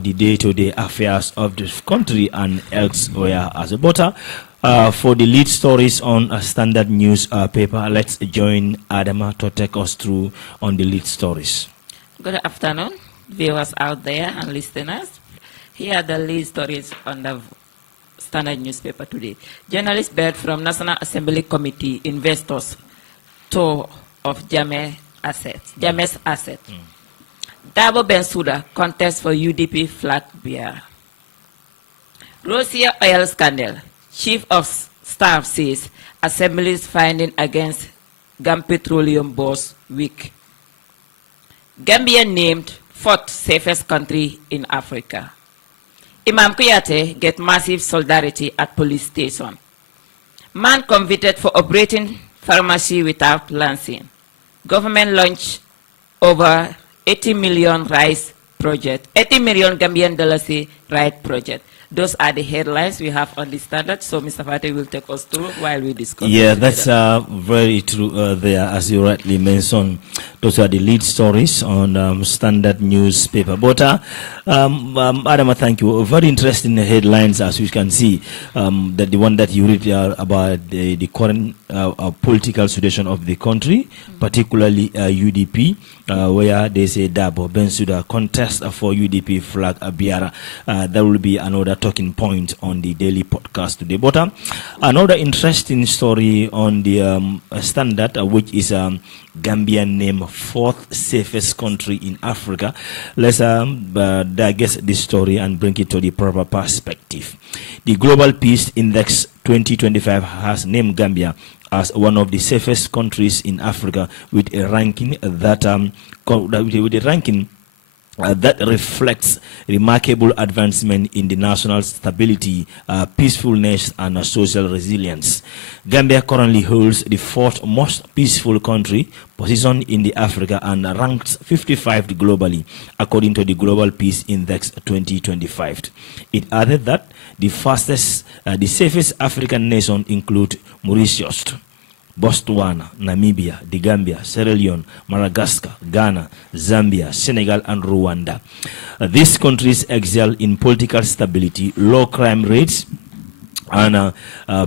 the day-to-day affairs of the country and elsewhere as a voter. For the lead stories on a standard newspaper, let's join ADAMA to take us through on the lead stories. Good afternoon, viewers out there and listeners. Here are the lead stories on the standard newspaper today. Journalist bed from National Assembly Committee investors tour of Jammeh's assets. Dabo Bensouda contest for UDP flag bearer. Russia oil scandal. Chief of Staff says Assembly's finding against Gam Petroleum boss weak. Gambia named 4th safest country in Africa. Imam Kuyate get massive solidarity at police station. Man convicted for operating pharmacy without licensing. Government launched over 80 million rice project, 80 million Gambian dollars rice project. Those are the headlines we have on the standard. So Mr. Fateh will take us through while we discuss. Yeah, that's very true there, as you rightly mentioned. Those are the lead stories on standard newspaper. But Adama, thank you. Very interesting headlines, as you can see. That the one that you read about the current political situation of the country, particularly UDP, where they say Dabo Bensouda contest for UDP flag bearer. There will be another talking point on the daily podcast today. But another interesting story on the standard, which is Gambia named 4th safest country in Africa. Let's digest this story and bring it to the proper perspective. The Global Peace Index 2025 has named Gambia as one of the safest countries in Africa, with a ranking that that reflects remarkable advancement in the national stability, peacefulness, and social resilience. Gambia currently holds the 4th most peaceful country position in the Africa and ranks 55 globally, according to the Global Peace Index 2025. It added that the safest African nation include Mauritius, Botswana, Namibia, the Gambia, Sierra Leone, Madagascar, Ghana, Zambia, Senegal, and Rwanda. These countries excel in political stability, low crime rates, and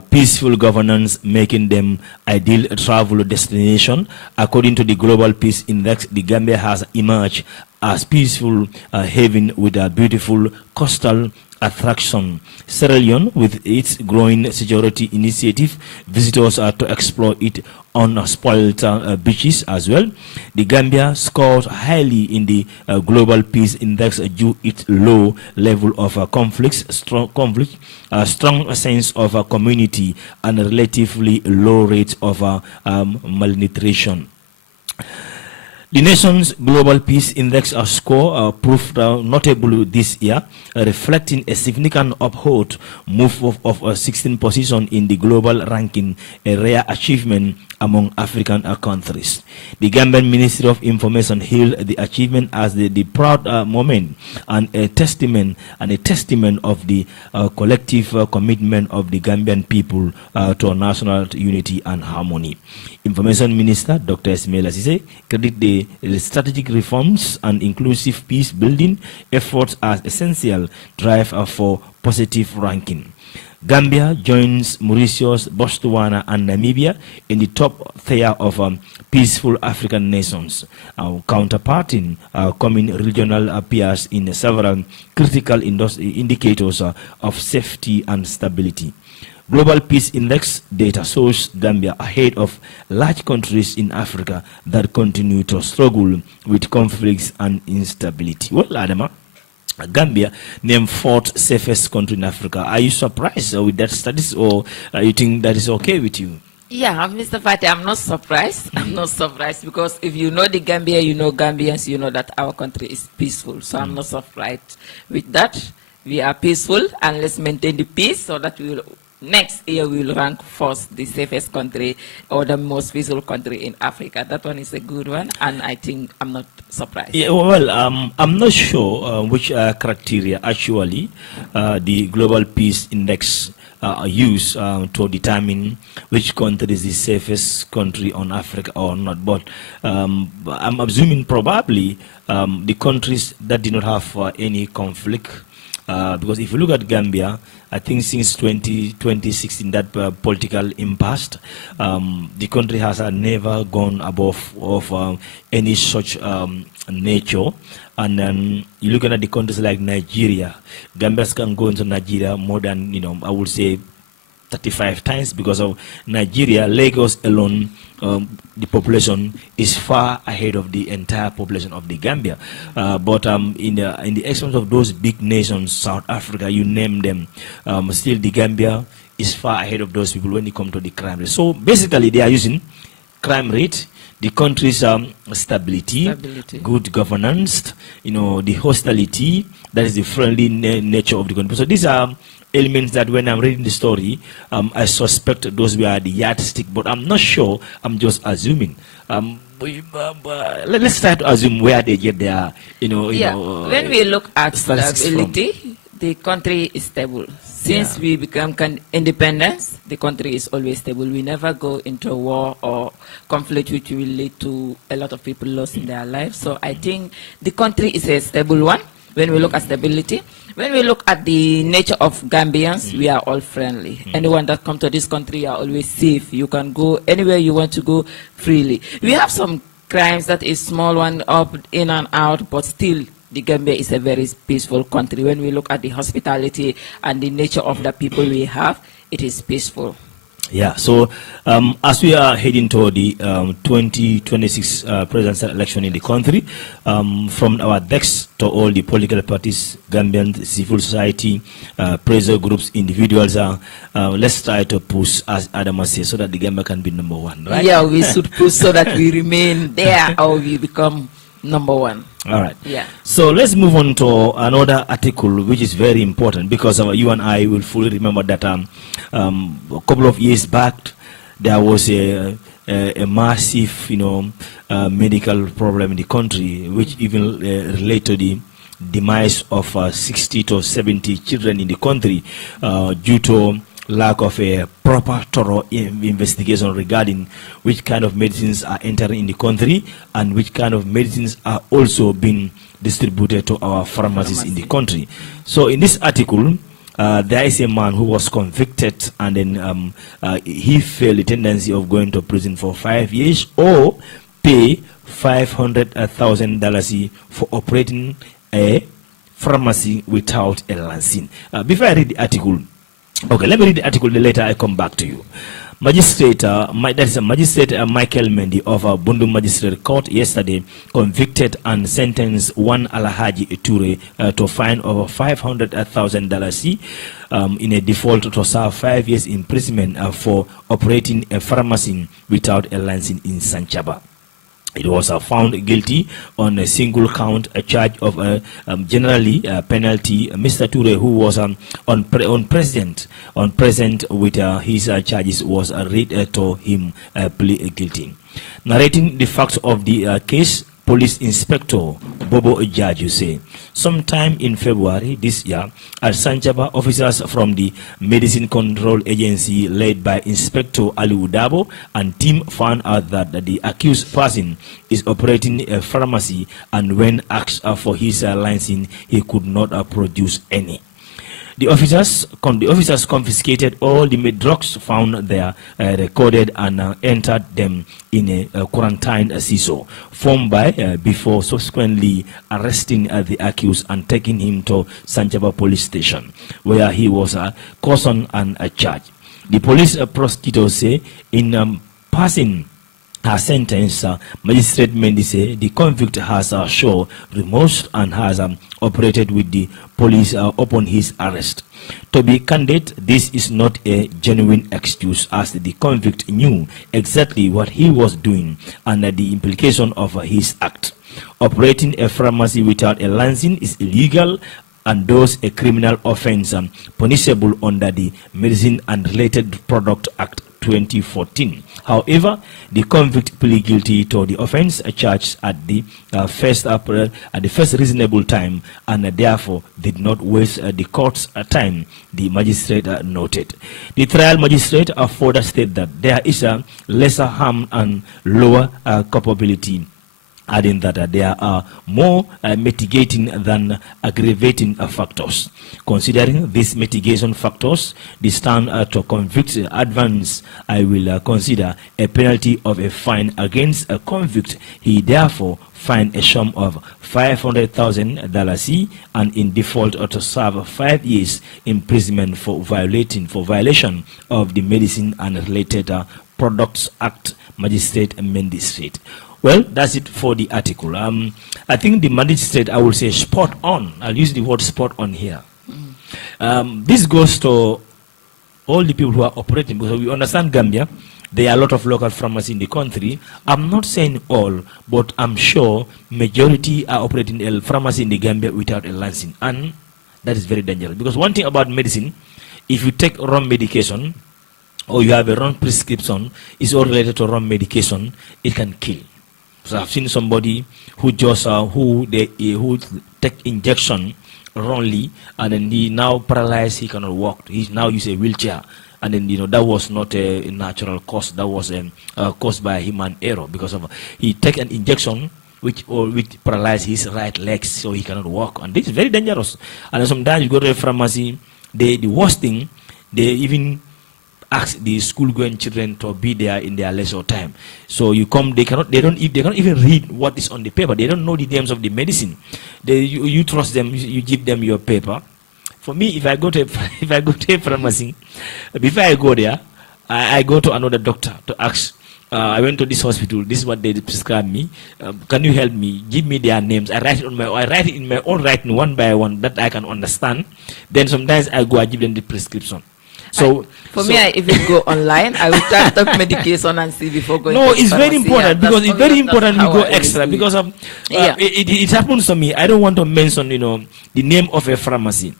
peaceful governance, making them ideal travel destination. According to the Global Peace Index, the Gambia has emerged as peaceful haven with a beautiful coastal attraction. Sierra Leone, with its growing security initiative, visitors are to explore it on spoiled beaches as well. The Gambia scored highly in the Global Peace Index due to its low level of strong sense of community, and relatively low rates of malnutrition. The nation's Global Peace Index score proved notable this year, reflecting a significant upward move of 16 position in the global ranking, a rare achievement among African countries. The Gambian Ministry of Information hailed the achievement as the proud moment and a testament of the collective commitment of the Gambian people to national unity and harmony. Information Minister Dr. Ismail Asise credit the strategic reforms and inclusive peace building efforts as essential drive for positive ranking. Gambia joins Mauritius, Botswana, and Namibia in the top tier of peaceful African nations, counterparting common regional peers in several critical indicators of safety and stability. Global Peace Index data shows Gambia ahead of large countries in Africa that continue to struggle with conflicts and instability. Well, Adama, Gambia named 4th safest country in Africa. Are you surprised with that status, or you think that is okay with you? Yeah, Mr. Fateh, I'm not surprised. I'm not surprised because if you know the Gambia, you know Gambians, you know that our country is peaceful. So I'm not surprised with that. We are peaceful, and let's maintain the peace so that we will. Next year we will rank 4th, the safest country or the most peaceful country in Africa. That one is a good one, and I think I'm not surprised. Yeah, well, I'm not sure which criteria actually the Global Peace Index used to determine which country is the safest country on Africa or not. But I'm assuming probably the countries that did not have any conflict. Because if you look at Gambia, I think since 2016, that political impasse, the country has never gone above of any such nature. And then you look at the countries like Nigeria, Gambians can go into Nigeria more than, I would say 35 times, because of Nigeria. Lagos alone, the population is far ahead of the entire population of the Gambia. But in the extent of those big nations, South Africa, you name them, still the Gambia is far ahead of those people when it comes to the crime rate. So basically, they are using crime rate, the country's stability, good governance, the hostility, that is the friendly nature of the country. So these are elements that when I'm reading the story, I suspect those were the yardstick, but I'm not sure. I'm just assuming. Let's try to assume where they get their, when we look at stability, the country is stable. Since we become independence, the country is always stable. We never go into a war or conflict which will lead to a lot of people losing their lives. So I think the country is a stable one. When we look at stability, when we look at the nature of Gambians, we are all friendly. Anyone that comes to this country are always safe. You can go anywhere you want to go freely. We have some crimes that is small one, up, in and out, but still the Gambia is a very peaceful country. When we look at the hospitality and the nature of the people we have, it is peaceful. Yeah, so as we are heading toward the 2026 presidential election in the country, from our decks to all the political parties, Gambian civil society, pressure groups, individuals, let's try to push, as ADAMA says, so that the Gambia can be number one, right? Yeah, we should push so that we remain there or we become number one. All right. Yeah. So let's move on to another article which is very important, because you and I will fully remember that a couple of years back there was a massive, medical problem in the country, which even relate to the demise of 60 to 70 children in the country due to lack of a proper thorough investigation regarding which kind of medicines are entering in the country and which kind of medicines are also being distributed to our pharmacies in the country. So in this article, there is a man who was convicted, and then he felt the tendency of going to prison for 5 years or pay $500,000 for operating a pharmacy without a license. Before I read the article, okay, let me read the article, then later I come back to you. Magistrate, Magistrate Michael Mendy of Bundu Magistrate Court yesterday convicted and sentenced one ALHAGIE Ture to fine over $500,000 in a default to serve 5 years imprisonment for operating a pharmacy without a license in Sanchaba. It was found guilty on a single count, a charge of generally penalty. Mr. Ture, who was present with his charges, was read to him plea guilty. Narrating the facts of the case, Police Inspector Bobo Ejaju say, sometime in February this year, at Sanchaba, officers from the Medicine Control Agency led by Inspector Ali Udabo and team found out that the accused person is operating a pharmacy, and when asked for his license, he could not produce any. The officers confiscated all the drugs found there, recorded, and entered them in a quarantine CISO formed by before subsequently arresting the accused and taking him to Sanchaba police station, where he was cautioned and charged. The police prosecutors say in passing her sentence, Magistrate Mendy said the convict has shown remorse and has operated with the police upon his arrest. To be candid, this is not a genuine excuse, as the convict knew exactly what he was doing and the implication of his act. Operating a pharmacy without a license is illegal and thus a criminal offense punishable under the Medicine and Related Product Act 2014. However, the convict pleaded guilty to the offense charged at the first reasonable time, and therefore did not waste the court's time, the magistrate noted. The trial magistrate further stated that there is a lesser harm and lower culpability, adding that there are more mitigating than aggravating factors. Considering these mitigation factors, the stand to convict advance, I will consider a penalty of a fine against a convict. He therefore fined a sum of $500,000 and in default to serve 5 years imprisonment for violation of the Medicine and Related Products Act, Magistrate Mendes said. Well, that's it for the article. I think the magistrate, I will say, spot on. I'll use the word spot on here. This goes to all the people who are operating, because we understand Gambia, there are a lot of local pharmacies in the country. I'm not saying all, but I'm sure majority are operating a pharmacy in the Gambia without a license. And that is very dangerous. Because one thing about medicine, if you take wrong medication, or you have a wrong prescription, it's all related to wrong medication, it can kill. So I've seen somebody who just who take injection wrongly, and then he now paralyzed. He cannot walk. He's now use a wheelchair, and then that was not a natural cause. That was caused by human error, because of he take an injection which paralyzed his right legs, so he cannot walk, and this is very dangerous. And sometimes you go to a pharmacy, the worst thing, they even ask the school-going children to be there in their leisure time. So you come, they cannot even read what is on the paper. They don't know the names of the medicine. You trust them. You give them your paper. For me, if I go to a pharmacy, before I go there, I go to another doctor to ask. I went to this hospital. This is what they prescribed me. Can you help me? Give me their names. I write it in my own writing, one by one, that I can understand. Then sometimes I go. I give them the prescription. So I even go online. I will type up medication and see before going. No, to it's pharmacy. very important, because it's very important we go extra, because it happens to me. I don't want to mention the name of a pharmacy.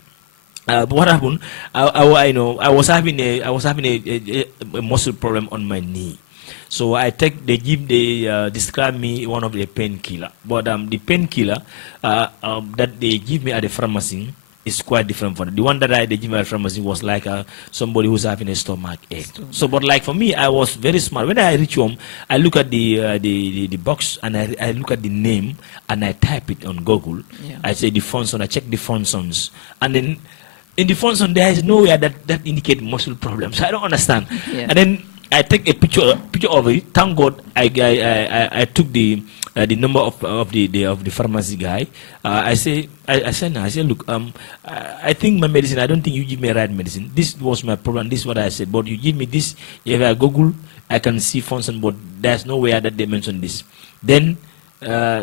But what happened? I was having a muscle problem on my knee. So they describe me one of the painkiller. But the painkiller that they give me at the pharmacy is quite different from the one that they give me at the pharmacy. Was like somebody who's having a stomach ache. So, but like for me, I was very smart. When I reach home, I look at the box, and I look at the name, and I type it on Google. Yeah. I say the function. I check the functions, and then in the function there is nowhere that indicate muscle problems. I don't understand. Yeah. And then I take a picture of it. Thank God I took the number of the pharmacy guy. I said, look, I think my medicine, I don't think you give me right medicine. This was my problem. This is what I said. But you give me this. If I Google, I can see function, but there's nowhere that they mention this. Then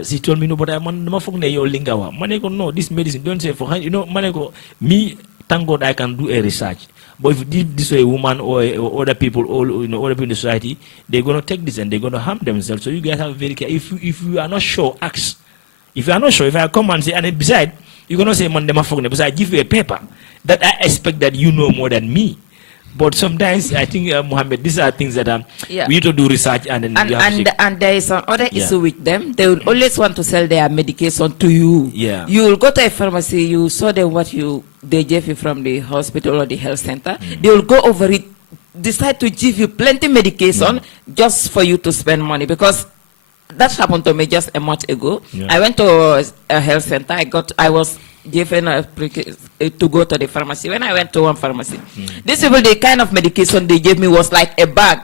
she told me, no, but I'm not your lingawa. Maneko, no, this medicine don't say for her. Maneko, me. Thank God I can do a research. But if you give this to a woman or other people, other people in the society, they're going to take this and they're going to harm themselves. So you guys have very careful. If you are not sure, ask. If you are not sure, if I come and say, and besides, you're going to say, man, because I give you a paper that I expect that you know more than me. But sometimes I think, Mohammed, these are things that we need to do research and then and there is another issue with them. They will always want to sell their medication to you. Yeah. You will go to a pharmacy, you saw them what they gave you from the hospital or the health center. They will go over it, decide to give you plenty medication just for you to spend money, because that happened to me just a month ago. Yeah. I went to a health center. I was given to go to the pharmacy. When I went to one pharmacy, these people, the kind of medication they gave me was like a bag.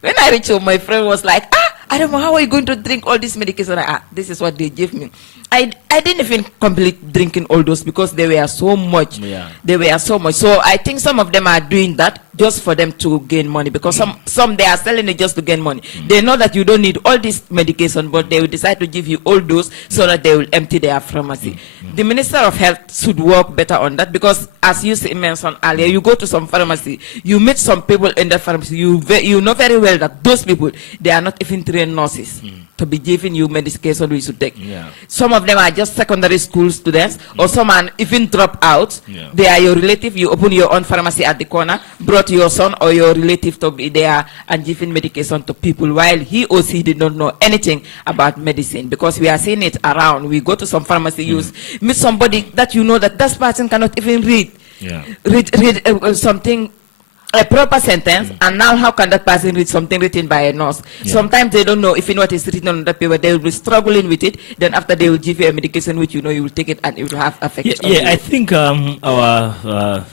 When I reached home, my friend was like, I don't know, how are you going to drink all this medication? This is what they gave me. I didn't even complete drinking all those, because they were so much. Yeah. They were so much. So I think some of them are doing that just for them to gain money, because some they are selling it just to gain money. They know that you don't need all this medication, but they will decide to give you all those so that they will empty their pharmacy. The Minister of Health should work better on that, because as you mentioned earlier, you go to some pharmacy, you meet some people in the pharmacy, you know very well that those people, they are not even trained nurses. to be giving you medication we should take. Yeah. Some of them are just secondary school students, or some are even drop out. Yeah. They are your relative. You open your own pharmacy at the corner, brought your son or your relative to be there and giving medication to people while he or she did not know anything about medicine, because we are seeing it around. We go to some pharmacy, meet somebody that you know that person cannot even read. Yeah. Read something, a proper sentence, and now how can that person read something written by a nurse? Yeah. Sometimes they don't know if what is written on the paper. They will be struggling with it. Then after they will give you a medication which you know you will take it and it will have effect. I think our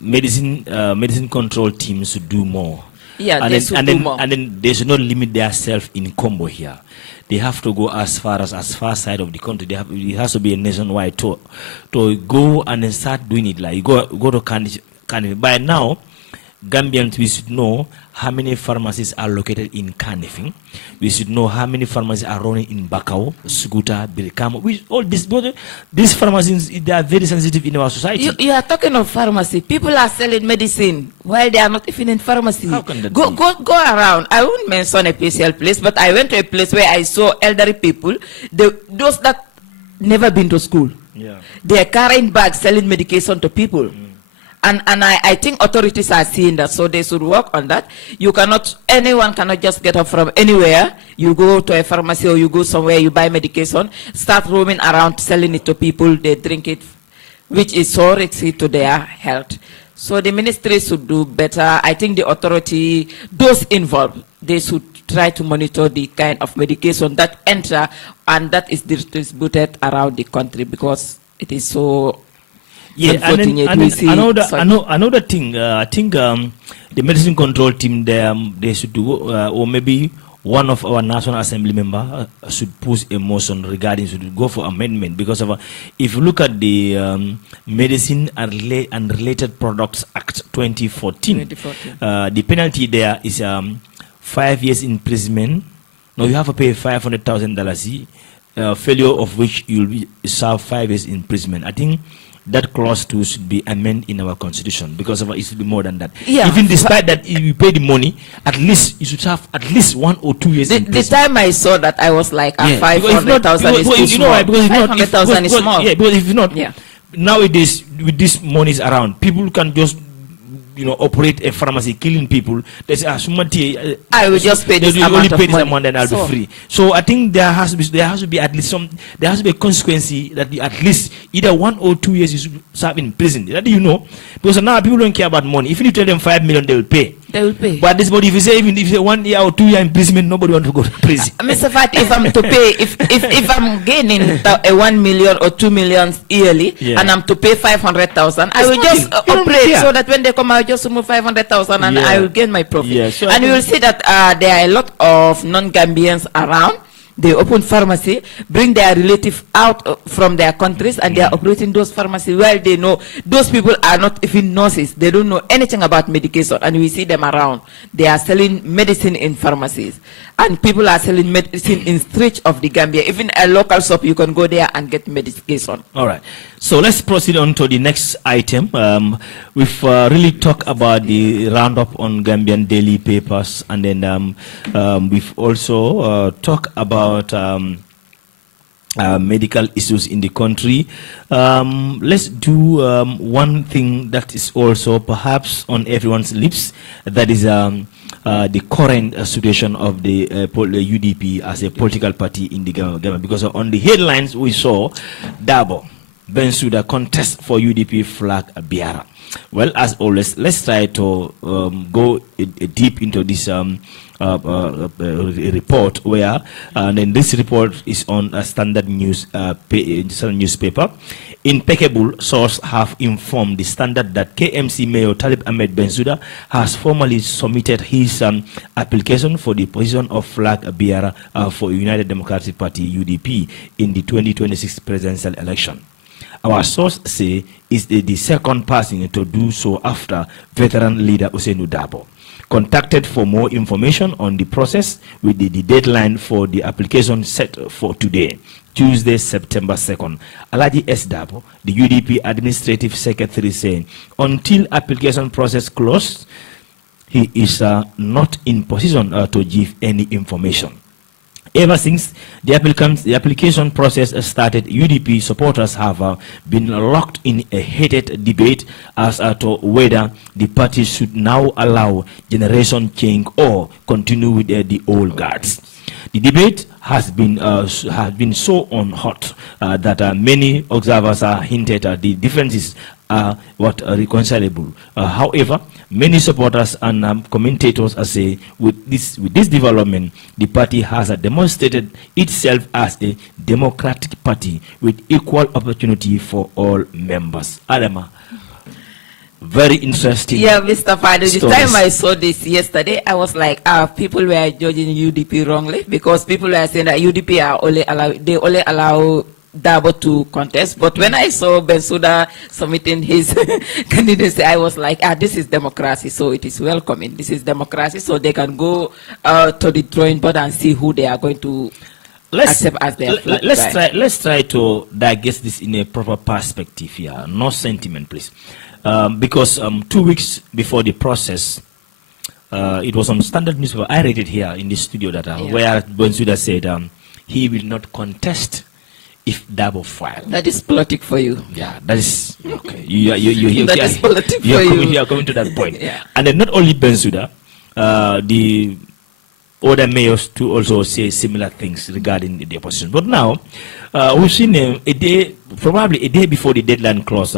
medicine control teams should do more. Yeah, and they then, should and do then, more. And then they should not limit themselves in combo here. They have to go as far side of the country. It has to be a nationwide tour to go and then start doing it. Like go to Canada. By now, Gambians, we should know how many pharmacies are located in Kanifing. We should know how many pharmacies are running in Bakau, Suguta, Birikamo. All these pharmacies, they are very sensitive in our society. You are talking of pharmacy. People are selling medicine while they are not even in pharmacy. How can that go around. I won't mention a special place, but I went to a place where I saw elderly people, those that never been to school. Yeah. They are carrying bags selling medication to people. And I think authorities are seeing that, so they should work on that. Anyone cannot just get up from anywhere. You go to a pharmacy or you go somewhere, you buy medication, start roaming around selling it to people, they drink it, which is so risky to their health. So the ministry should do better. I think the authority, those involved, they should try to monitor the kind of medication that enter and that is distributed around the country, because it is so. Yeah, another thing, I think the medicine control team, they should do, or maybe one of our National Assembly member should push a motion regarding should go for amendment, because of if you look at the Medicine and Related Products Act 2014, the penalty there is 5 years imprisonment. Now you have to pay $500,000, failure of which you'll be served 5 years imprisonment. I think that clause too should be amended in our constitution, because of it should be more than that. Yeah. Even despite that, if you pay the money, at least you should have at least 1 or 2 years. The time I saw that, I was like, 500,000 is too small. 500,000 is small. Yeah, because if not, nowadays with these monies around, people can just operate a pharmacy, killing people. They say, I will just pay this amount of money, and I'll be free. So I think there has to be at least there has to be a consequence that at least either 1 or 2 years you should serve in prison. That because now people don't care about money. If you tell them 5 million, they will pay. They will pay. But this body, if you say 1 year or 2 year imprisonment, nobody wants to go to prison. Mr. Fat, if I'm to pay, if I'm gaining 1 million or 2 million yearly, and I'm to pay 500,000, I will just operate so that when they come out, just remove 500,000 and I will gain my profit. Yeah, so and you will see that there are a lot of non-Gambians around. They open pharmacy, bring their relative out from their countries, and they are operating those pharmacies while they know those people are not even nurses. They don't know anything about medication, and we see them around. They are selling medicine in pharmacies, and people are selling medicine in streets of the Gambia. Even a local shop, you can go there and get medication. All right. So let's proceed on to the next item. We've really talked about the roundup on Gambian daily papers, and then we've also talked about medical issues in the country. Let's do one thing that is also perhaps on everyone's lips, that is the current situation of the UDP as a political party in the Gambia, because on the headlines we saw Dabo Bensouda contest for UDP flag bearer. Well, as always, let's try to go deep into this report, where and then this report is on a standard newspaper. Impeccable sources have informed the Standard that KMC Mayor Talib Ahmed Bensouda has formally submitted his application for the position of flag bearer for United Democratic Party UDP in the 2026 presidential election. Our source say is the second person to do so after veteran leader Usainu Dabo. Contacted for more information on the process with the deadline for the application set for today, Tuesday, September 2nd. ALHAGIE S. Dabo, the UDP Administrative Secretary, saying until application process closed, he is not in position to give any information. Ever since the application process started, UDP supporters have been locked in a heated debate as to whether the party should now allow generation change or continue with the old guards. The debate has been so on hot that many observers hinted at the differences are reconcilable. However, many supporters and commentators say with this development, the party has demonstrated itself as a democratic party with equal opportunity for all members. ADAMA, very interesting. Yeah, Mr. Fadi, the time I saw this yesterday, I was like, people were judging UDP wrongly because people were saying that UDP are only allow Dabo to contest. But when I saw Bensouda submitting his candidacy, I was like, this is democracy, so it is welcoming. This is democracy, so they can go to the drawing board and see who they are going to accept as their flag. Let's try to digest this in a proper perspective here. No sentiment, please. Because 2 weeks before the process, it was on Standard newspaper. I read it here in the studio that where Bensouda said he will not contest if Dabo filed. That is politic for you. Yeah, that is okay. That is politic for you. You are coming to that point. Yeah. And then not only Bensouda, the other mayors to also say similar things regarding the opposition. But now we've seen probably a day before the deadline close,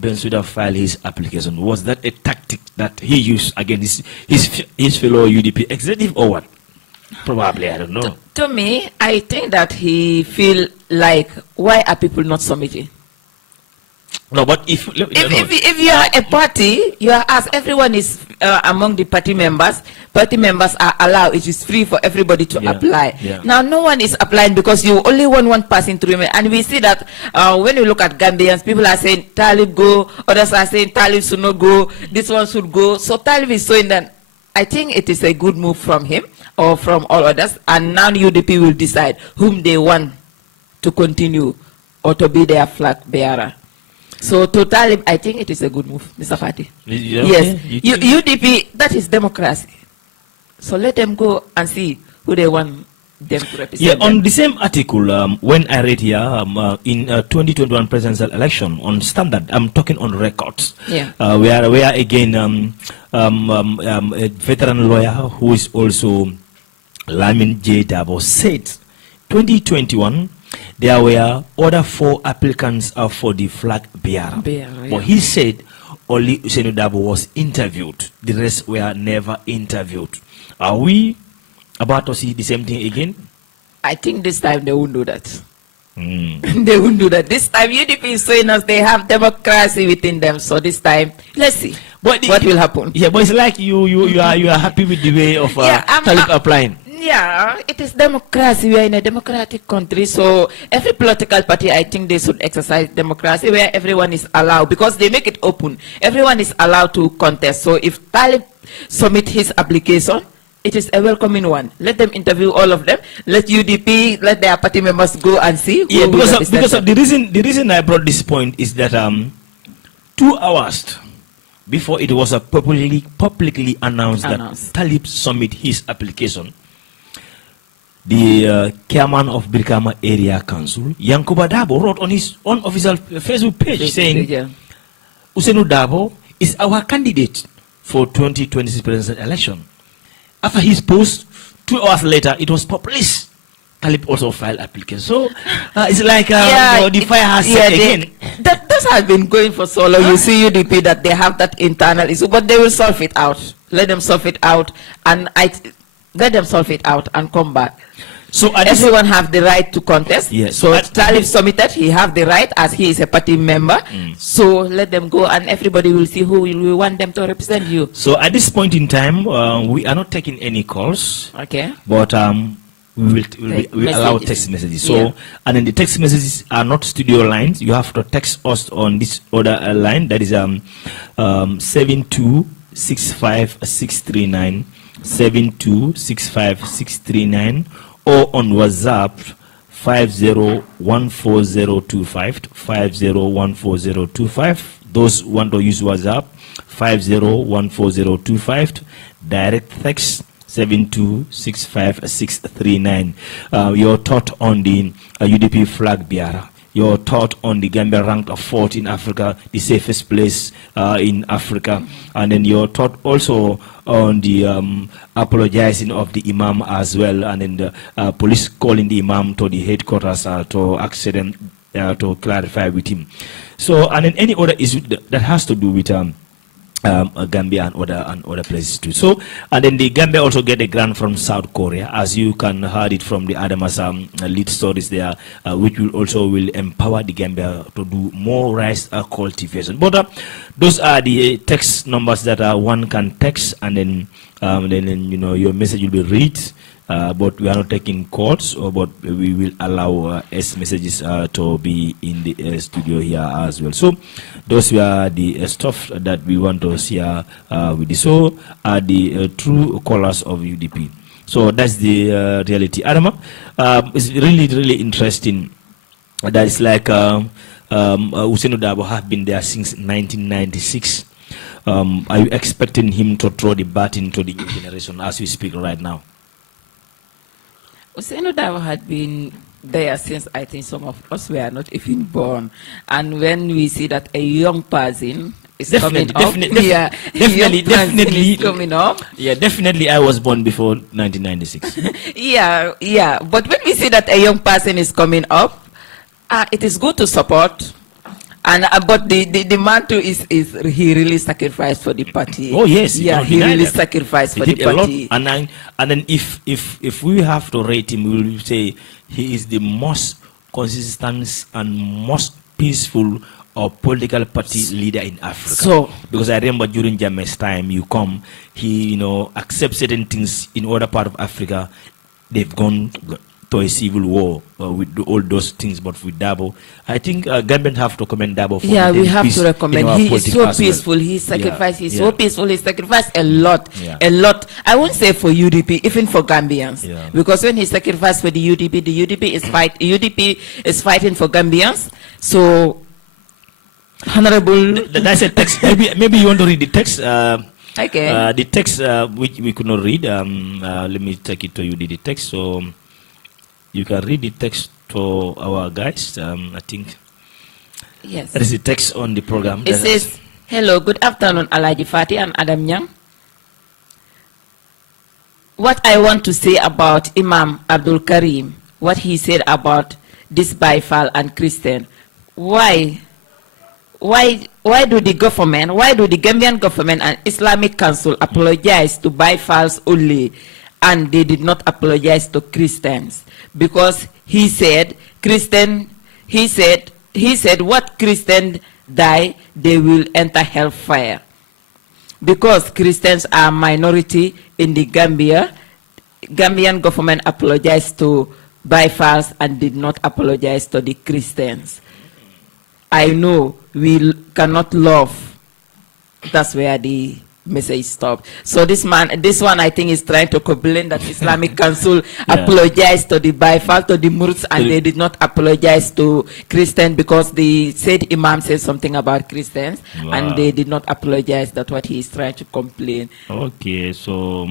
Bensouda filed his application. Was that a tactic that he used against his fellow UDP executive or what? Probably, I don't know. To me, I think that he feel like, why are people not submitting? No, but if you are a party, you are asked, everyone is among the party members are allowed, it is free for everybody to apply. Yeah. Now, no one is applying because you only want one person to remain. And we see that when you look at Gambians, people are saying, Talib go, others are saying, Talib should not go, this one should go. So Talib is showing that I think it is a good move from him or from all others, and now UDP will decide whom they want to continue or to be their flag bearer. So to Talib, I think it is a good move, Mr. Fati. Yes, UDP, that is democracy. So let them go and see who they want them to represent. Yeah, on the same article, when I read here, in 2021 presidential election on Standard, I'm talking on records, where again, a veteran lawyer who is also Lamin J. Dabo said 2021 there were other 4 applicants for the flag bearer. But he said only Usainu Dabo was interviewed. The rest were never interviewed. Are we about to see the same thing again? I think this time they won't do that. They won't do that. This time UDP is showing us they have democracy within them. So this time, let's see what will happen. Yeah, but it's like you are happy with the way of Talib applying. Yeah, it is democracy. We are in a democratic country, so every political party, I think they should exercise democracy where everyone is allowed, because they make it open. Everyone is allowed to contest. So if Talib submit his application, it is a welcoming one. Let them interview all of them. Let UDP, let their party members go and see. Yeah, because of the reason I brought this point is that 2 hours before it was publicly announced that Talib submit his application, the chairman of Brikama Area Council, Yankuba Dabo, wrote on his own official Facebook page saying, Usainu Dabo is our candidate for 2026 presidential election. After his post, 2 hours later, it was published. Talib also filed application. So it's like the fire has set again. That has been going for so long. You see UDP that they have that internal issue, but they will solve it out. Let them solve it out, and let them solve it out and come back. So everyone have the right to contest. Yes. So Talib submitted, he have the right as he is a party member. So let them go and everybody will see who we want them to represent you. So at this point in time, we are not taking any calls. Okay. But we will allow text messages. So and then the text messages are not studio lines. You have to text us on this other line, that is 7265639, 7265639, or on WhatsApp 50140225, 50140225. Those want to use WhatsApp 50140225. Direct text 7265639. Your thought on the UDP flag bearer. Your thought on the Gambia ranked fourth in Africa, the safest place in Africa, and then your thought also on the apologizing of the imam as well, and then the police calling the imam to the headquarters to ask them to clarify with him. So, and then any other issue that has to do with Gambia and other places too. So, and then the Gambia also get a grant from South Korea, as you can heard it from the ADAMA's lead stories there, which will empower the Gambia to do more rice cultivation. But those are the text numbers that one can text, and then your message will be read. But we are not taking calls, but we will allow S messages to be in the studio here as well. So those were the stuff that we want to share with you. So are the true colors of UDP. So that's the reality. Adama, it's really interesting. That is like Usainu Dabo have been there since 1996. Are you expecting him to throw the baton to the new generation as we speak right now? Usainu Dabo had been there since I think some of us were not even born. And when we see that a young person is coming up, definitely coming up. Yeah, definitely I was born before 1996. yeah. But when we see that a young person is coming up, it is good to support. And but the man too is he really sacrificed for the party. Oh yes, yeah, he really sacrificed for the party. And then if we have to rate him, we will say he is the most consistent and most peaceful political party leader in Africa. So because I remember during Jammeh's time, he accepts certain things in other part of Africa. They've gone to a civil war with all those things, but with Dabo, I think Gambians have to commend Dabo for we have to recommend. He is so peaceful. He sacrificed. He's so peaceful. He sacrificed a lot, a lot. I won't say for UDP, even for Gambians, because when he sacrificed for the UDP is fighting for Gambians. So, Honorable, that's a text. Maybe you want to read the text. Okay. The text which we could not read. Let me take it to you. The text. So. You can read the text to our guys. I think. Yes. There is a text on the program. It says, "Hello, good afternoon, ALHAGIE Fati and Adam Nyang. What I want to say about Imam Abdul Karim, what he said about this Baifal and Christian. Why do the Gambian government and Islamic Council apologize to Baifals only, and they did not apologize to Christians? Because he said what Christians die, they will enter hellfire. Because Christians are minority in the Gambia, Gambian government apologized to Baifals and did not apologize to the Christians. I know we cannot love. That's where the message stopped. So this one I think is trying to complain that Islamic Council apologized to the Baifal, to the Murts, and they did not apologize to Christians because the said Imam said something about Christians and they did not apologize. That's what he is trying to complain. Okay, so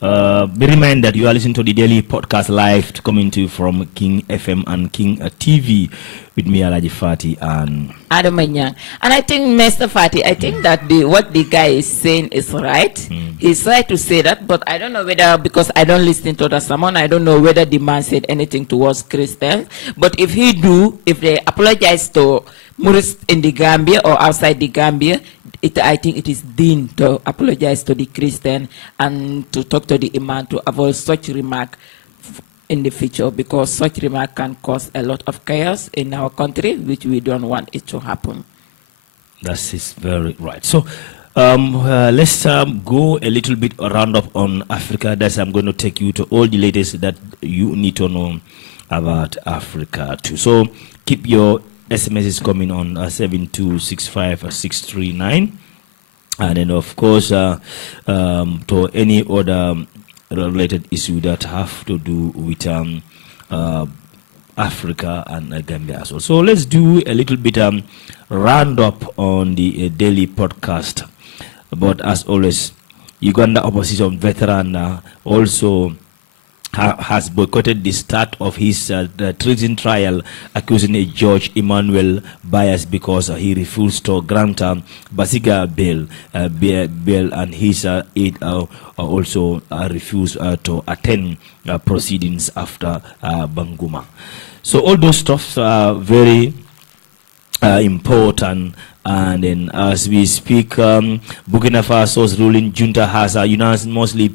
be reminded that you are listening to the daily podcast live coming to you from King FM and King TV with me, ALHAGIE Fati and ADAMA. And I think, Mr. Fati, I think that what the guy is saying is right. He's right to say that, but I don't know whether, because I don't listen to the sermon, I don't know whether the man said anything towards Christians. But if if they apologize to Muris in the Gambia or outside the Gambia, I think it is deen to apologize to the Christian and to talk to the Imam to avoid such remark in the future, because such remark can cause a lot of chaos in our country, which we don't want it to happen. That is very right. So let's go a little bit around up on Africa. That's I'm going to take you to all the latest that you need to know about Africa too. So keep your SMSs coming on 7265639, and then of course to any other related issue that have to do with Africa and Gambia as well. So let's do a little bit round up on the daily podcast. But as always, Uganda opposition veteran also has boycotted the start of his the treason trial, accusing a Judge Emmanuel Bias because he refused to grant Basiga bail, and his aide also refused to attend proceedings after Banguma. So all those stuff are very important. And then, as we speak, Burkina Faso's ruling junta has unanimously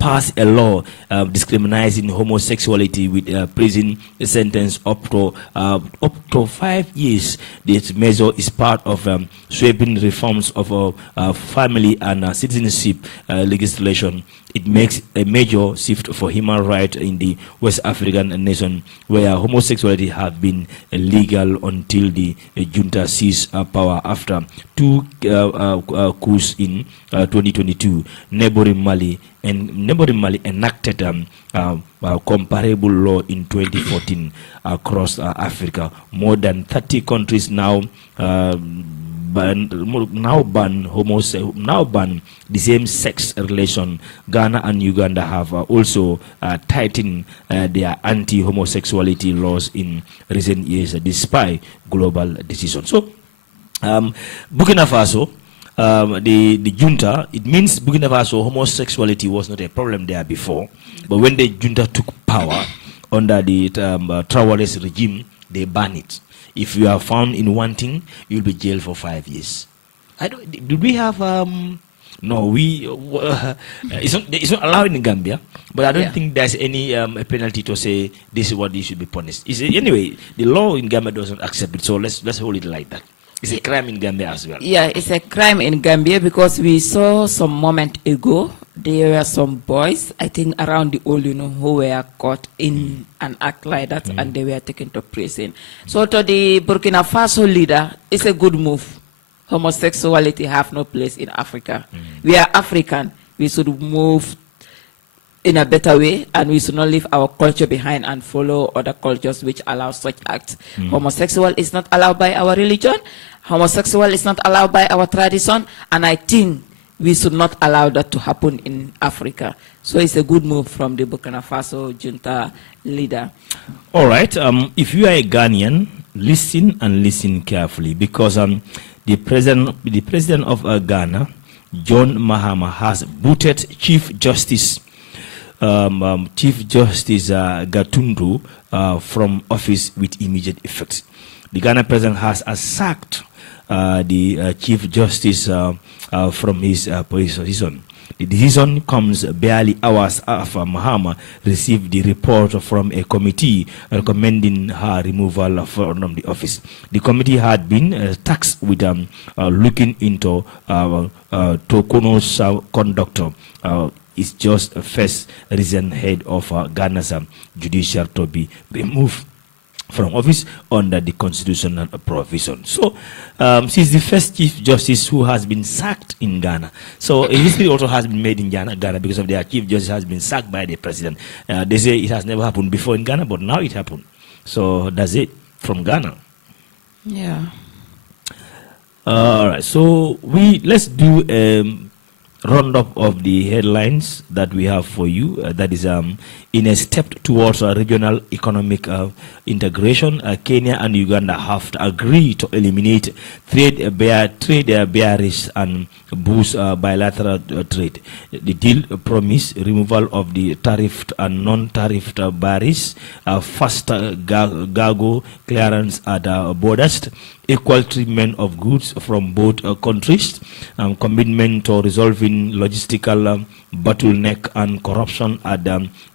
passed a law discriminating homosexuality with a prison sentence up to 5 years. This measure is part of sweeping reforms of family and citizenship legislation. It makes a major shift for human rights in the West African nation, where homosexuality have been illegal until the junta seized power after two coups in 2022. Neighboring Mali enacted comparable law in 2014 across Africa. More than 30 countries now ban the same-sex relation. Ghana and Uganda have also tightened their anti-homosexuality laws in recent years, despite global decisions. So, Burkina Faso, the junta, it means Burkina Faso homosexuality was not a problem there before, but when the junta took power under the Traore's regime, they banned it. If you are found in one thing, you'll be jailed for 5 years. Do we have no, it's not allowed in Gambia, but I don't think there's any penalty to say this is what you should be punished. Anyway, the law in Gambia doesn't accept it, so let's hold it like that. It's a crime in Gambia as well. Yeah, it's a crime in Gambia because we saw some moment ago there were some boys, I think around the old, who were caught in an act like that, and they were taken to prison. So to the Burkina Faso leader, it's a good move. Homosexuality have no place in Africa. We are African. We should move in a better way, and we should not leave our culture behind and follow other cultures which allow such acts. Homosexual is not allowed by our religion. Homosexual is not allowed by our tradition, and I think we should not allow that to happen in Africa. So it's a good move from the Burkina Faso junta leader. All right. If you are a Ghanaian, listen and listen carefully, because the president of Ghana, John Mahama, has booted Chief Justice Gatundu from office with immediate effect. The Ghana president has sacked the Chief Justice from his position. The decision comes barely hours after Mahama received the report from a committee recommending her removal from the office. The committee had been tasked with looking into Tokono's conduct. It's just first recent head of Ghana's judicial to be removed from office under the constitutional provision. So, she's the first Chief Justice who has been sacked in Ghana. So, a history also has been made in Ghana because of their Chief Justice has been sacked by the president. They say it has never happened before in Ghana, but now it happened. So, that's it from Ghana. Yeah. All right. So, let's do roundup of the headlines that we have for you. That is in a step towards regional economic integration, Kenya and Uganda have to agree to eliminate trade barriers and boost bilateral trade. The deal promised removal of the tariffed and non-tariffed barriers, faster cargo clearance at borders, equal treatment of goods from both countries, commitment to resolving logistical bottleneck and corruption at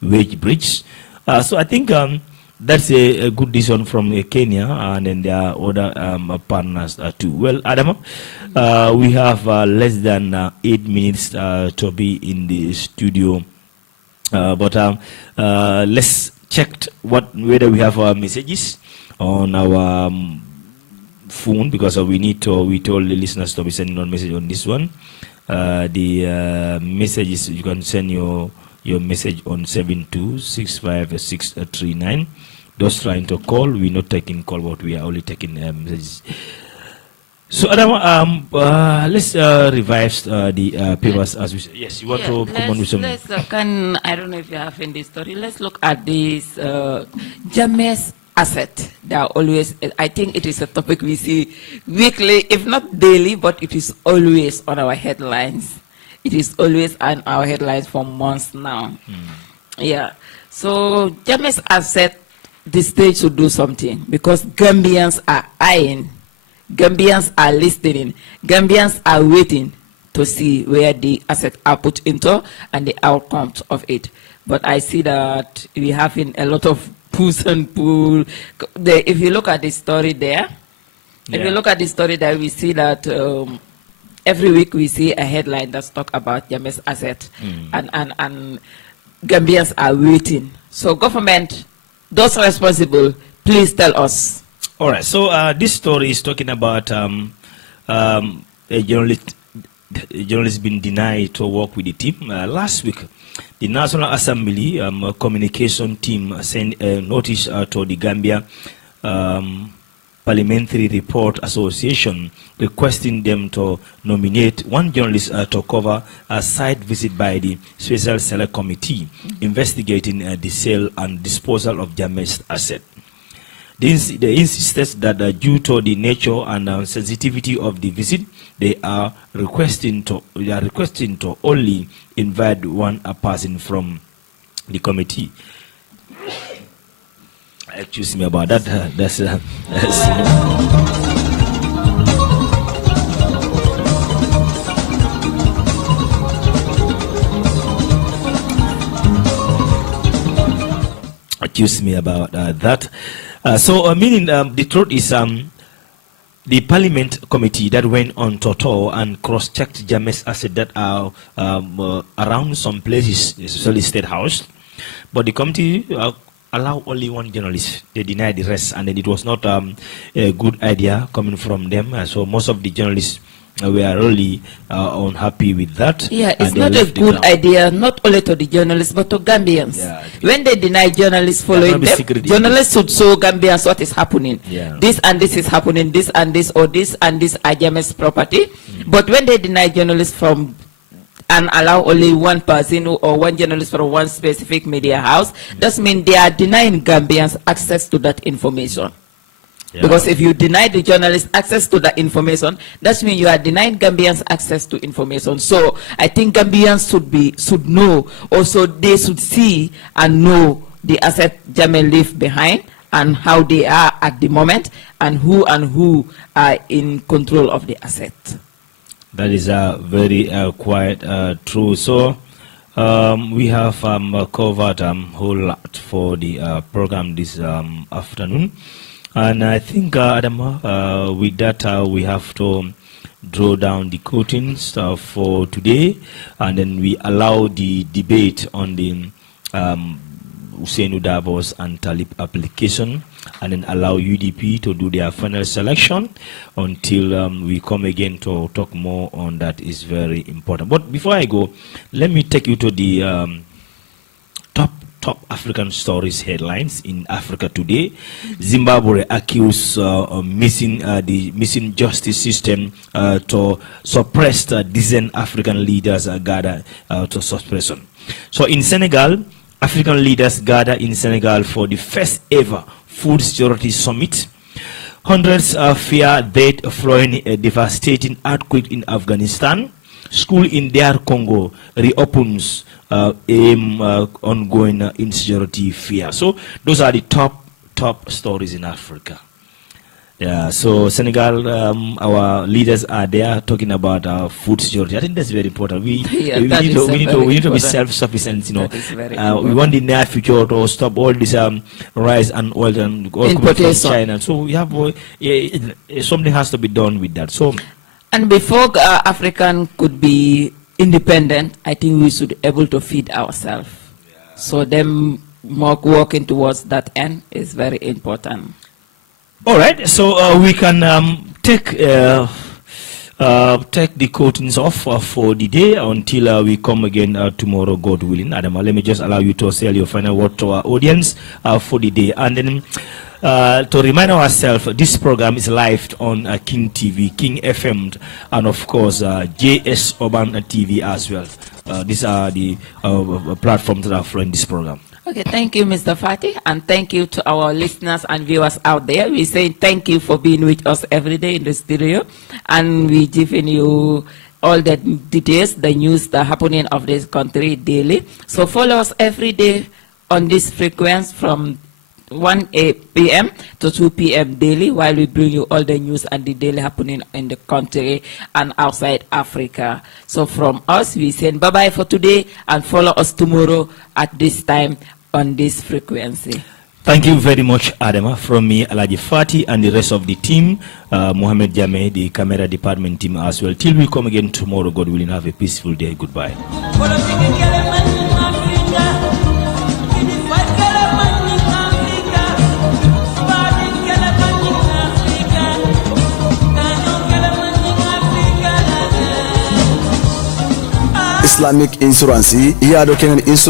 wage bridge. So I think that's a good decision from Kenya, and then there are other partners too. Well, Adama, we have less than 8 minutes to be in the studio, but let's check whether we have messages on our phone, because we told the listeners to be sending on message on this one. The messages, you can send your message on 7265639. Those trying to call, we're not taking call, but we are only taking messages. So, Adam, let's revive the papers as we say. Yes, you want to come on with some. I don't know if you have in this story. Let's look at this James asset. They are always, I think it is a topic we see weekly, if not daily, but it is always on our headlines. It is always on our headlines for months now. Yeah. So James asset, the state should do something because Gambians are eyeing. Gambians are listening. Gambians are waiting to see where the assets are put into and the outcomes of it. But I see that we have in a lot of push and pull. If you look at the story there, we see that every week we see a headline that's talk about James asset, and Gambians are waiting. So government, those responsible, please tell us. All right, so this story is talking about a journalist being denied to work with the team. Last week, the National Assembly communication team sent a notice to the Gambia Parliamentary Report Association requesting them to nominate one journalist to cover a site visit by the Special Select Committee investigating the sale and disposal of damaged assets. They insisted that due to the nature and sensitivity of the visit, they are requesting to only invite one person from the committee. Excuse me about that. Excuse me about that. Meaning the truth is the Parliament Committee that went on to tour and cross-checked James assets that are around some places, especially State House, but the committee allow only one journalist. They denied the rest, and then it was not a good idea coming from them. So most of the journalists were really unhappy with that. Yeah, it's not a good idea, not only to the journalists, but to Gambians. Yeah, when they deny journalists following them, journalists should show Gambians what is happening. Yeah. This and this is happening, this and this, or this and this are James property. But when they deny journalists from and allow only one person or one journalist from one specific media house, that means they are denying Gambians access to that information. Yeah. Because if you deny the journalists access to that information, that means you are denying Gambians access to information. So I think Gambians should know, also they should see and know the asset Jamel left behind and how they are at the moment and who are in control of the asset. That is very quite true. So we have covered a whole lot for the program this afternoon. And I think, Adama, with that, we have to draw down the curtains for today, and then we allow the debate on the Hussein Davos and Talib application, and then allow UDP to do their final selection until we come again to talk more on that. Is very important. But before I go, let me take you to the top African stories headlines in Africa today. Zimbabwe accused the missing justice system to suppress decent African leaders gather to suppression. So in Senegal, African leaders gather in Senegal for the first ever food security summit. Hundreds fear death following a devastating earthquake in Afghanistan. School in DR Congo reopens ongoing insecurity fear. So those are the top stories in Africa. Yeah, so Senegal, our leaders are there talking about food security. I think that's very important. We need to be self-sufficient. You know, we want the near future to stop all this rice and oil and all coming from China. So we have something has to be done with that. So. And before African could be independent, I think we should be able to feed ourselves. Yeah. So them working towards that end is very important. All right, so we can take the curtains off for the day until we come again tomorrow, God willing. Adama, let me just allow you to say your final word to our audience for the day. And then To remind ourselves, this program is live on King TV, King FM, and of course JS Urban TV as well. These are the platforms that are following this program. Okay, thank you, Mr. Fatih, and thank you to our listeners and viewers out there. We're saying thank you for being with us every day in the studio, and we're giving you all the details, the news, the happening of this country daily. So follow us every day on this frequency from 1 p.m. to 2 p.m. daily, while we bring you all the news and the daily happening in the country and outside Africa. So from us, we say bye-bye for today, and follow us tomorrow at this time on this frequency. Thank you very much, Adama. From me, ALHAGIE Fatih, and the rest of the team, Mohammed Jame, the camera department team as well. Till we come again tomorrow, God willing, have a peaceful day. Goodbye. Islamic Insurance, Yado Kenyan Insurance.